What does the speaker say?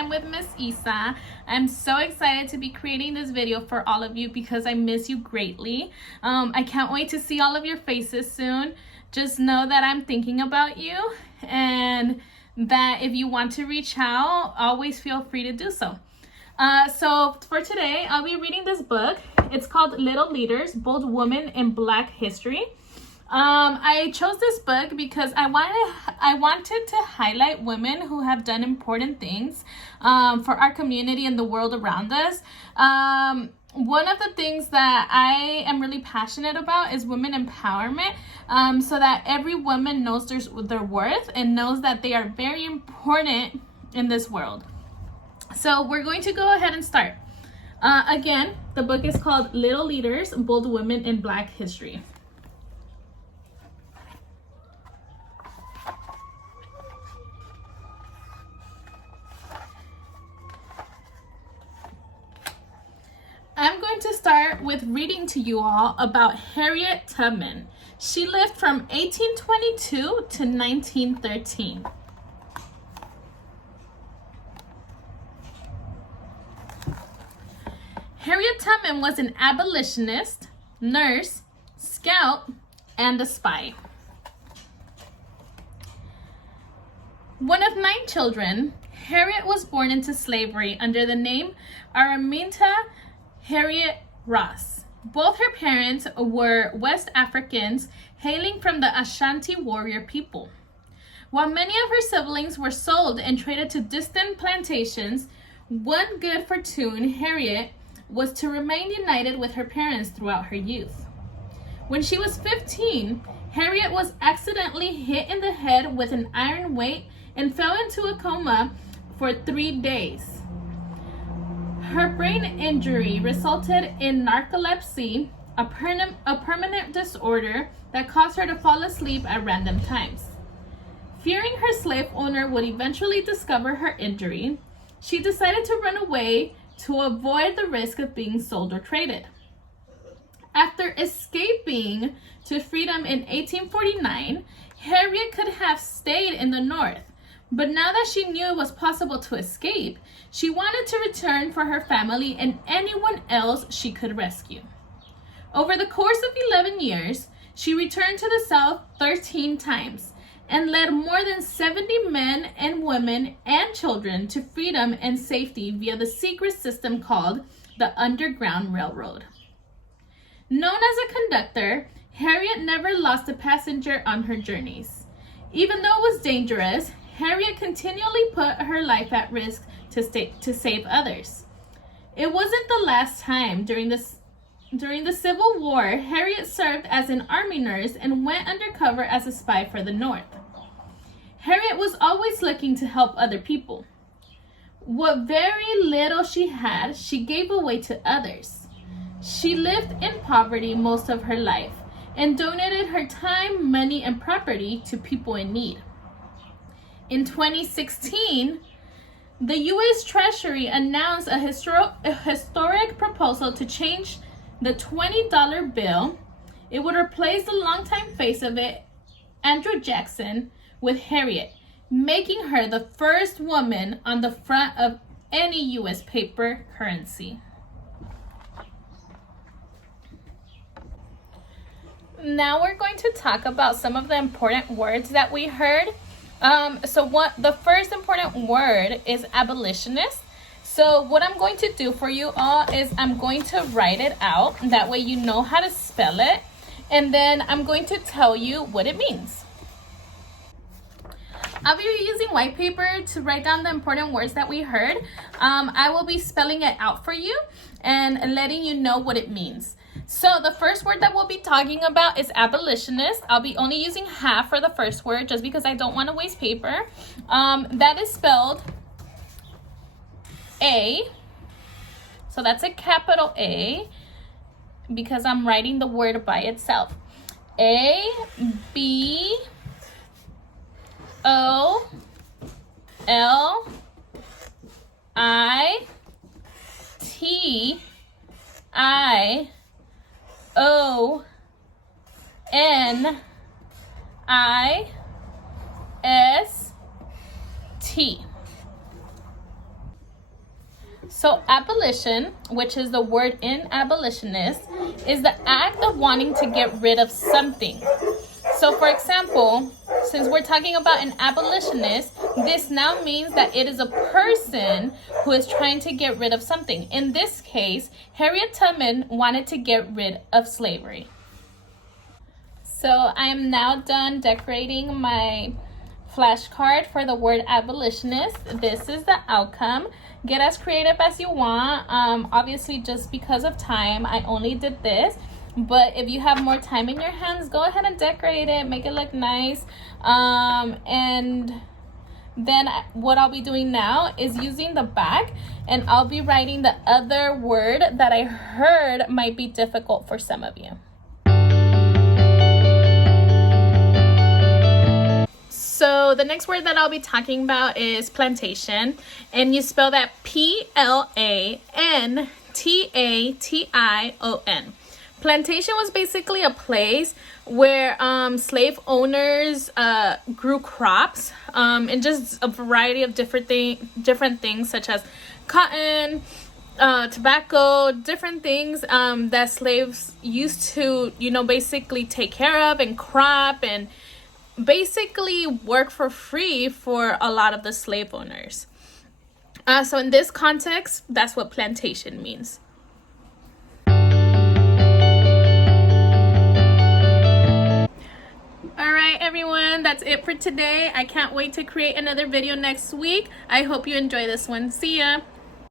Time with Miss Isa. I'm so excited to be creating this video for all of you because I miss you greatly. I can't wait to see all of your faces soon. Just know that I'm thinking about you and that if you want to reach out, always feel free to do so. So for today, I'll be reading this book. It's called Little Leaders, Bold Women in Black History. I chose this book because I wanted to highlight women who have done important things for our community and the world around us. One of the things that I am really passionate about is women empowerment, so that every woman knows their worth and knows that they are very important in this world. So we're going to go ahead and start. Again, the book is called Little Leaders, Bold Women in Black History. I'm going to start with reading to you all about Harriet Tubman. She lived from 1822 to 1913. Harriet Tubman was an abolitionist, nurse, scout, and a spy. One of 9 children, Harriet was born into slavery under the name Araminta Harriet Ross. Both her parents were West Africans hailing from the Ashanti warrior people. While many of her siblings were sold and traded to distant plantations, one good fortune, Harriet, was to remain united with her parents throughout her youth. When she was 15, Harriet was accidentally hit in the head with an iron weight and fell into a coma for 3 days. Her brain injury resulted in narcolepsy, a permanent disorder that caused her to fall asleep at random times. Fearing her slave owner would eventually discover her injury, she decided to run away to avoid the risk of being sold or traded. After escaping to freedom in 1849, Harriet could have stayed in the North. But now that she knew it was possible to escape, she wanted to return for her family and anyone else she could rescue. Over the course of 11 years, she returned to the South 13 times and led more than 70 men and women and children to freedom and safety via the secret system called the Underground Railroad. Known as a conductor, Harriet never lost a passenger on her journeys. Even though it was dangerous, Harriet continually put her life at risk to save others. It wasn't the last time. During the Civil War, Harriet served as an army nurse and went undercover as a spy for the North. Harriet was always looking to help other people. What very little she had, she gave away to others. She lived in poverty most of her life and donated her time, money, and property to people in need. In 2016, the U.S. Treasury announced a historic proposal to change the $20 bill. It would replace the longtime face of it, Andrew Jackson, with Harriet, making her the first woman on the front of any U.S. paper currency. Now we're going to talk about some of the important words that we heard. The first important word is abolitionist. So what I'm going to do for you all is I'm going to write it out. That way you know how to spell it. And then I'm going to tell you what it means. I'll be using white paper to write down the important words that we heard. I will be spelling it out for you and letting you know what it means. So the first word that we'll be talking about is abolitionist. I'll be only using half for the first word just because I don't want to waste paper. That is spelled A. So that's a capital A because I'm writing the word by itself. A, B, O, L, I, T, I, O, N, I, S, T. So abolition, which is the word in abolitionist, is the act of wanting to get rid of something. So for example, since we're talking about an abolitionist, this now means that it is a person who is trying to get rid of something. In this case, Harriet Tubman wanted to get rid of slavery. So I am now done decorating my flashcard for the word abolitionist. This is the outcome. Get as creative as you want. Obviously, just because of time, I only did this. But if you have more time in your hands, go ahead and decorate it, make it look nice. And then what I'll be doing now is using the back, and I'll be writing the other word that I heard might be difficult for some of you. So the next word that I'll be talking about is plantation, and you spell that Plantation. Plantation was basically a place where slave owners grew crops and just a variety of different things such as cotton, tobacco, different things that slaves used to, basically take care of and crop and basically work for free for a lot of the slave owners. So in this context, that's what plantation means. Alright everyone, that's it for today. I can't wait to create another video next week. I hope you enjoy this one. See ya!